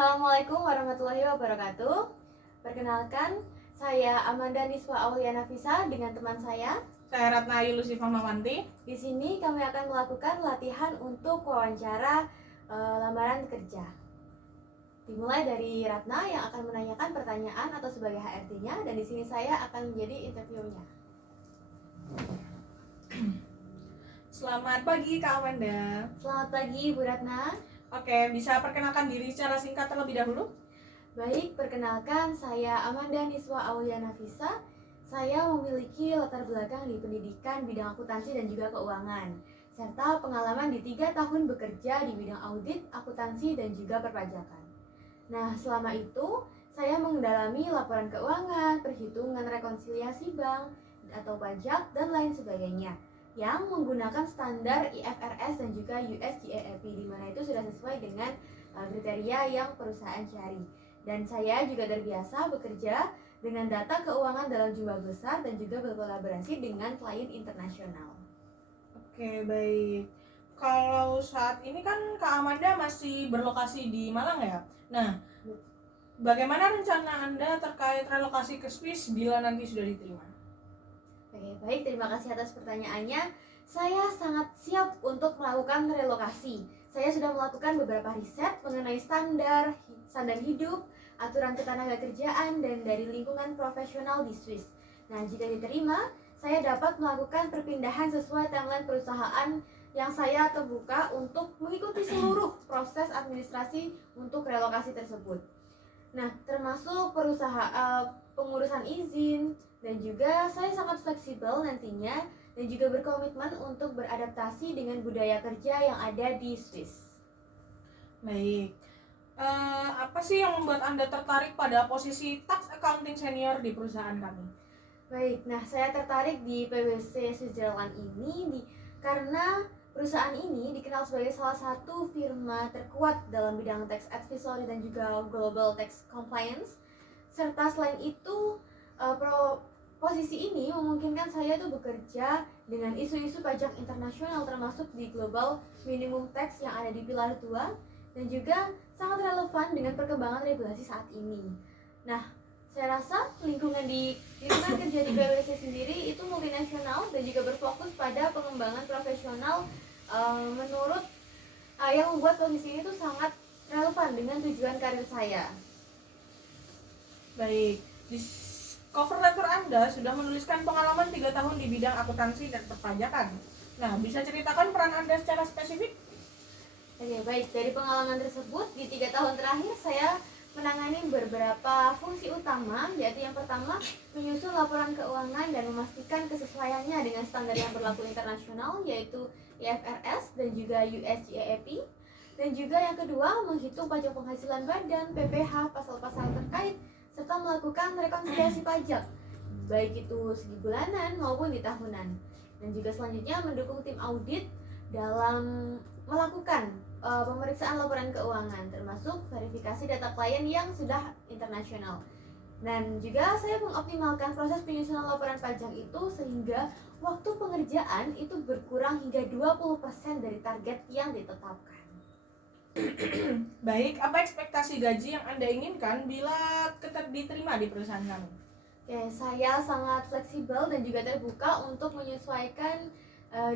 Assalamualaikum warahmatullahi wabarakatuh. Perkenalkan, saya Amanda Niswa Auliana Fisa dengan teman saya. Saya Ratna Ayu Lusifah Mamanti. Di sini kami akan melakukan latihan untuk wawancara lamaran kerja. Dimulai dari Ratna yang akan menanyakan pertanyaan atau sebagai HRD-nya, dan di sini saya akan menjadi interviewnya. Selamat pagi Kak Amanda. Selamat pagi Bu Ratna. Oke, bisa perkenalkan diri secara singkat terlebih dahulu? Baik, perkenalkan saya Amanda Niswa Auliana Fisa. Saya memiliki latar belakang di pendidikan bidang akuntansi dan juga keuangan, serta pengalaman di 3 tahun bekerja di bidang audit, akuntansi, dan juga perpajakan. Nah, selama itu saya mendalami laporan keuangan, perhitungan rekonsiliasi bank atau pajak, dan lain sebagainya yang menggunakan standar IFRS dan juga US GAAP, di mana itu sudah sesuai dengan kriteria yang perusahaan cari. Dan saya juga terbiasa bekerja dengan data keuangan dalam jumlah besar dan juga berkolaborasi dengan klien internasional. Oke, baik. Kalau saat ini kan Kak Amanda masih berlokasi di Malang ya? Nah, bagaimana rencana Anda terkait relokasi ke Swiss bila nanti sudah diterima? Oke, baik, terima kasih atas pertanyaannya. Saya sangat siap untuk melakukan relokasi. Saya sudah melakukan beberapa riset mengenai standar hidup, aturan ketenaga kerjaan, dan dari lingkungan profesional di Swiss. Nah, jika diterima, saya dapat melakukan perpindahan sesuai timeline perusahaan yang saya terbuka untuk mengikuti seluruh proses administrasi untuk relokasi tersebut. Nah, termasuk pengurusan izin, dan juga saya sangat fleksibel nantinya dan juga berkomitmen untuk beradaptasi dengan budaya kerja yang ada di Swiss. Baik. Apa sih yang membuat Anda tertarik pada posisi tax accounting senior di perusahaan kami? Baik, nah saya tertarik di PwC Switzerland ini karena perusahaan ini dikenal sebagai salah satu firma terkuat dalam bidang tax advisory dan juga global tax compliance. Serta selain itu, posisi ini memungkinkan saya tuh bekerja dengan isu-isu pajak internasional, termasuk di global minimum tax yang ada di Pilar 2, dan juga sangat relevan dengan perkembangan regulasi saat ini. Nah, saya rasa lingkungan kerja di PwC sendiri itu multinasional dan juga berfokus pada pengembangan profesional, menurut yang membuat posisi ini tuh sangat relevan dengan tujuan karir saya. Baik, di cover letter Anda sudah menuliskan pengalaman 3 tahun di bidang akuntansi dan perpajakan. Nah, bisa ceritakan peran Anda secara spesifik? Oke, baik. Dari pengalaman tersebut, di 3 tahun terakhir saya menangani beberapa fungsi utama, yaitu yang pertama, menyusun laporan keuangan dan memastikan kesesuaiannya dengan standar yang berlaku internasional, yaitu IFRS dan juga US GAAP. Dan juga yang kedua, menghitung pajak penghasilan badan, PPh, pasal-pasal terkait, serta melakukan rekonsiliasi pajak, baik itu segi bulanan maupun di tahunan. Dan juga selanjutnya mendukung tim audit dalam melakukan pemeriksaan laporan keuangan, termasuk verifikasi data klien yang sudah internasional. Dan juga saya mengoptimalkan proses penyusunan laporan pajak itu sehingga waktu pengerjaan itu berkurang hingga 20% dari target yang ditetapkan. Baik, apa ekspektasi gaji yang Anda inginkan bila diterima di perusahaan kami? Oke, saya sangat fleksibel dan juga terbuka untuk menyesuaikan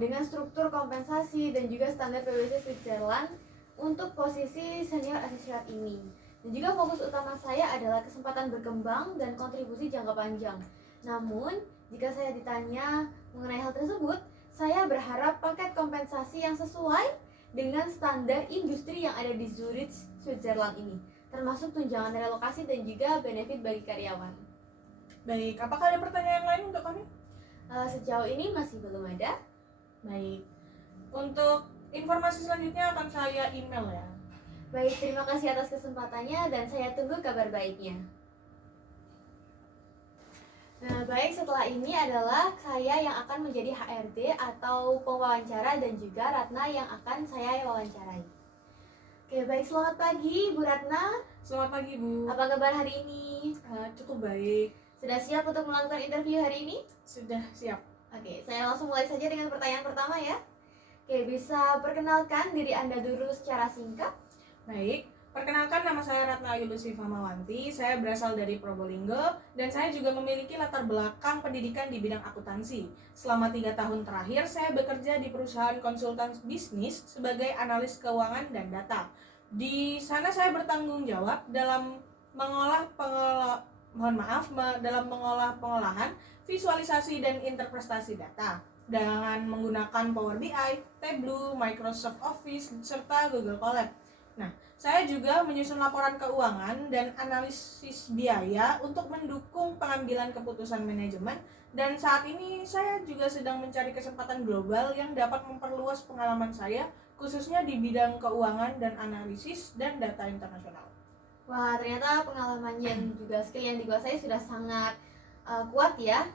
dengan struktur kompensasi dan juga standar PwC Switzerland untuk posisi senior associate ini. Dan juga fokus utama saya adalah kesempatan berkembang dan kontribusi jangka panjang. Namun, jika saya ditanya mengenai hal tersebut, saya berharap paket kompensasi yang sesuai dengan standar industri yang ada di Zurich, Switzerland ini, termasuk tunjangan relokasi dan juga benefit bagi karyawan. Baik, apakah ada pertanyaan lain untuk kami? Sejauh ini masih belum ada. Baik, untuk informasi selanjutnya akan saya email ya. Baik, terima kasih atas kesempatannya dan saya tunggu kabar baiknya. Nah, baik, setelah ini adalah saya yang akan menjadi HRD atau pewawancara dan juga Ratna yang akan saya wawancarai. Oke, baik, selamat pagi Bu Ratna. Selamat pagi Bu. Apa kabar hari ini? Cukup baik. Sudah siap untuk melakukan interview hari ini? Sudah siap. Oke, saya langsung mulai saja dengan pertanyaan pertama ya. Oke, bisa perkenalkan diri Anda dulu secara singkat? Baik, perkenalkan nama saya Ratna Ayu Lusifa Mawanti, saya berasal dari Probolinggo, dan saya juga memiliki latar belakang pendidikan di bidang akuntansi. Selama 3 tahun terakhir, saya bekerja di perusahaan konsultan bisnis sebagai analis keuangan dan data. Di sana saya bertanggung jawab dalam dalam mengolah pengolahan, visualisasi dan interpretasi data dengan menggunakan Power BI, Tableau, Microsoft Office, serta Google Colab. Nah, saya juga menyusun laporan keuangan dan analisis biaya untuk mendukung pengambilan keputusan manajemen, dan saat ini saya juga sedang mencari kesempatan global yang dapat memperluas pengalaman saya khususnya di bidang keuangan dan analisis dan data internasional. Wah, ternyata pengalamannya dan juga skill yang dikuasai sudah sangat kuat ya.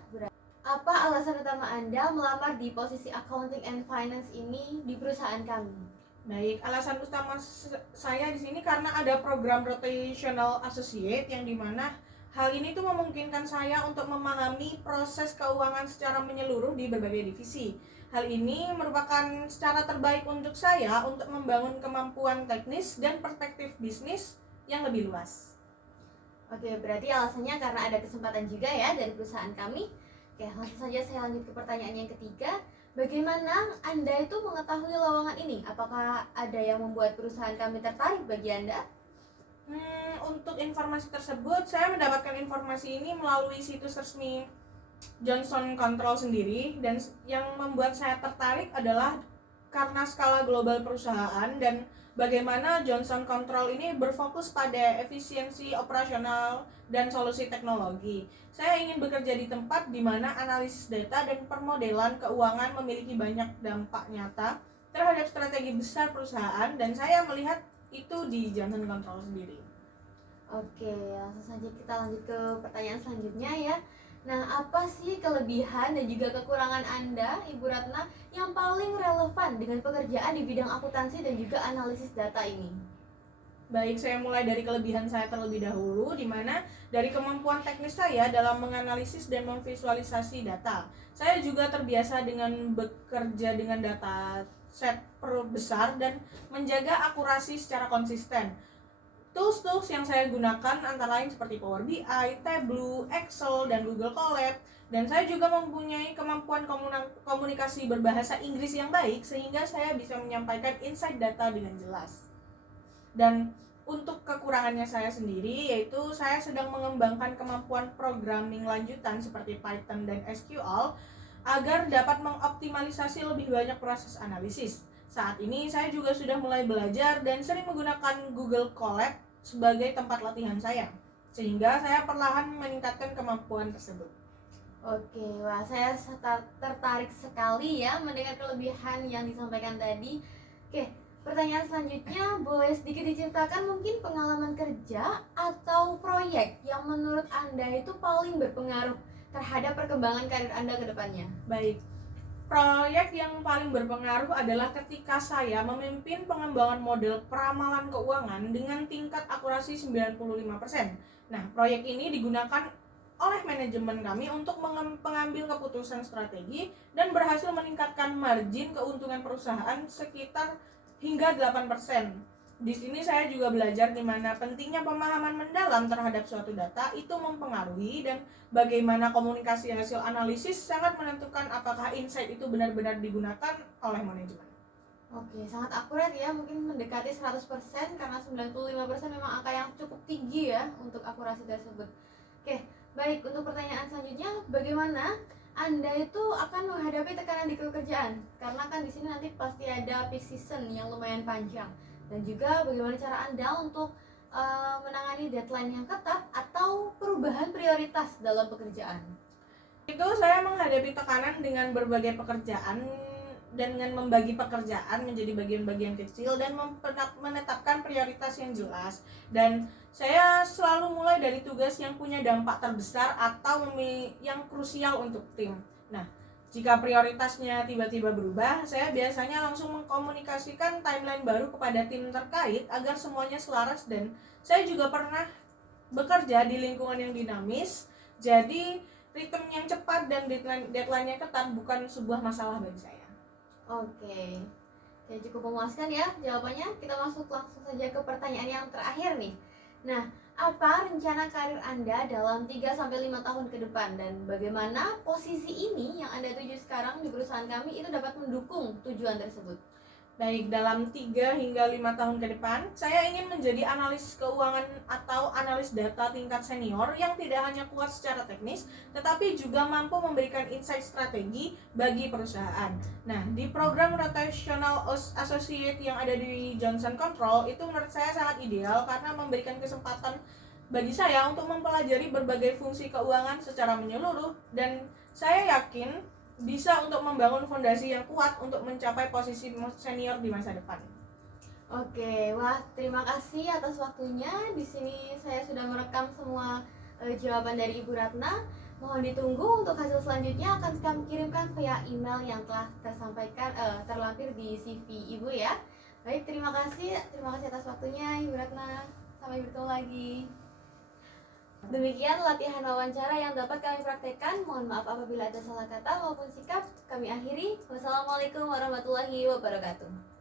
Apa alasan utama Anda melamar di posisi accounting and finance ini di perusahaan kami? Baik, alasan utama saya di sini karena ada program rotational associate yang dimana hal ini tuh memungkinkan saya untuk memahami proses keuangan secara menyeluruh di berbagai divisi. Hal ini merupakan cara terbaik untuk saya untuk membangun kemampuan teknis dan perspektif bisnis yang lebih luas. Oke, berarti alasannya karena ada kesempatan juga ya dari perusahaan kami. Oke, langsung saja saya lanjut ke pertanyaan yang ketiga. Bagaimana Anda itu mengetahui lowongan ini? Apakah ada yang membuat perusahaan kami tertarik bagi Anda? Untuk informasi tersebut, saya mendapatkan informasi ini melalui situs resmi Johnson Control sendiri, dan yang membuat saya tertarik adalah karena skala global perusahaan dan bagaimana Johnson Control ini berfokus pada efisiensi operasional dan solusi teknologi. Saya ingin bekerja di tempat di mana analisis data dan permodelan keuangan memiliki banyak dampak nyata terhadap strategi besar perusahaan, dan saya melihat itu di Johnson Control sendiri. Oke, langsung saja kita lanjut ke pertanyaan selanjutnya ya. Nah, apa sih kelebihan dan juga kekurangan Anda, Ibu Ratna, yang paling relevan dengan pekerjaan di bidang akuntansi dan juga analisis data ini? Baik, saya mulai dari kelebihan saya terlebih dahulu, di mana dari kemampuan teknis saya dalam menganalisis dan memvisualisasi data. Saya juga terbiasa dengan bekerja dengan data set besar dan menjaga akurasi secara konsisten. Tools-tools yang saya gunakan antara lain seperti Power BI, Tableau, Excel, dan Google Colab. Dan saya juga mempunyai kemampuan komunikasi berbahasa Inggris yang baik sehingga saya bisa menyampaikan insight data dengan jelas. Dan untuk kekurangannya saya sendiri, yaitu saya sedang mengembangkan kemampuan programming lanjutan seperti Python dan SQL agar dapat mengoptimalisasi lebih banyak proses analisis. Saat ini saya juga sudah mulai belajar dan sering menggunakan Google Colab sebagai tempat latihan saya, sehingga saya perlahan meningkatkan kemampuan tersebut. Oke, wah saya tertarik sekali ya mendengar kelebihan yang disampaikan tadi. Oke, pertanyaan selanjutnya, boleh sedikit diceritakan mungkin pengalaman kerja atau proyek yang menurut Anda itu paling berpengaruh terhadap perkembangan karir Anda ke depannya? Baik, proyek yang paling berpengaruh adalah ketika saya memimpin pengembangan model peramalan keuangan dengan tingkat akurasi 95%. Nah, proyek ini digunakan oleh manajemen kami untuk mengambil keputusan strategi dan berhasil meningkatkan margin keuntungan perusahaan sekitar hingga 8%. Di sini saya juga belajar di mana pentingnya pemahaman mendalam terhadap suatu data itu mempengaruhi, dan bagaimana komunikasi hasil analisis sangat menentukan apakah insight itu benar-benar digunakan oleh manajemen. Oke, sangat akurat ya, mungkin mendekati 100% karena 95% memang angka yang cukup tinggi ya untuk akurasi tersebut. Oke, baik, untuk pertanyaan selanjutnya, bagaimana Anda itu akan menghadapi tekanan di pekerjaan? Karena kan di sini nanti pasti ada peak season yang lumayan panjang. Dan juga bagaimana cara Anda untuk menangani deadline yang ketat atau perubahan prioritas dalam pekerjaan? Itu saya menghadapi tekanan dengan berbagai pekerjaan dan dengan membagi pekerjaan menjadi bagian-bagian kecil dan menetapkan prioritas yang jelas. Dan saya selalu mulai dari tugas yang punya dampak terbesar atau yang krusial untuk tim. Nah, jika prioritasnya tiba-tiba berubah, saya biasanya langsung mengkomunikasikan timeline baru kepada tim terkait agar semuanya selaras, dan saya juga pernah bekerja di lingkungan yang dinamis, jadi ritme yang cepat dan deadline-nya ketat bukan sebuah masalah bagi saya. Oke, cukup memuaskan ya jawabannya. Kita masuk langsung saja ke pertanyaan yang terakhir nih. Nah, apa rencana karir Anda dalam 3 sampai 5 tahun ke depan dan bagaimana posisi ini yang Anda tuju sekarang di perusahaan kami itu dapat mendukung tujuan tersebut? Baik, dalam 3 hingga 5 tahun ke depan, saya ingin menjadi analis keuangan atau analis data tingkat senior yang tidak hanya kuat secara teknis, tetapi juga mampu memberikan insight strategi bagi perusahaan. Nah, di program Rotational Associate yang ada di Johnson Control, itu menurut saya sangat ideal karena memberikan kesempatan bagi saya untuk mempelajari berbagai fungsi keuangan secara menyeluruh, dan saya yakin bisa untuk membangun fondasi yang kuat untuk mencapai posisi senior di masa depan. Oke, wah terima kasih atas waktunya. Di sini saya sudah merekam semua jawaban dari Ibu Ratna. Mohon ditunggu untuk hasil selanjutnya akan kami kirimkan via email yang telah terlampir di CV Ibu ya. Baik, terima kasih atas waktunya Ibu Ratna. Sampai bertemu lagi. Demikian latihan wawancara yang dapat kami praktekkan. Mohon maaf apabila ada salah kata maupun sikap. Kami akhiri. Wassalamualaikum warahmatullahi wabarakatuh.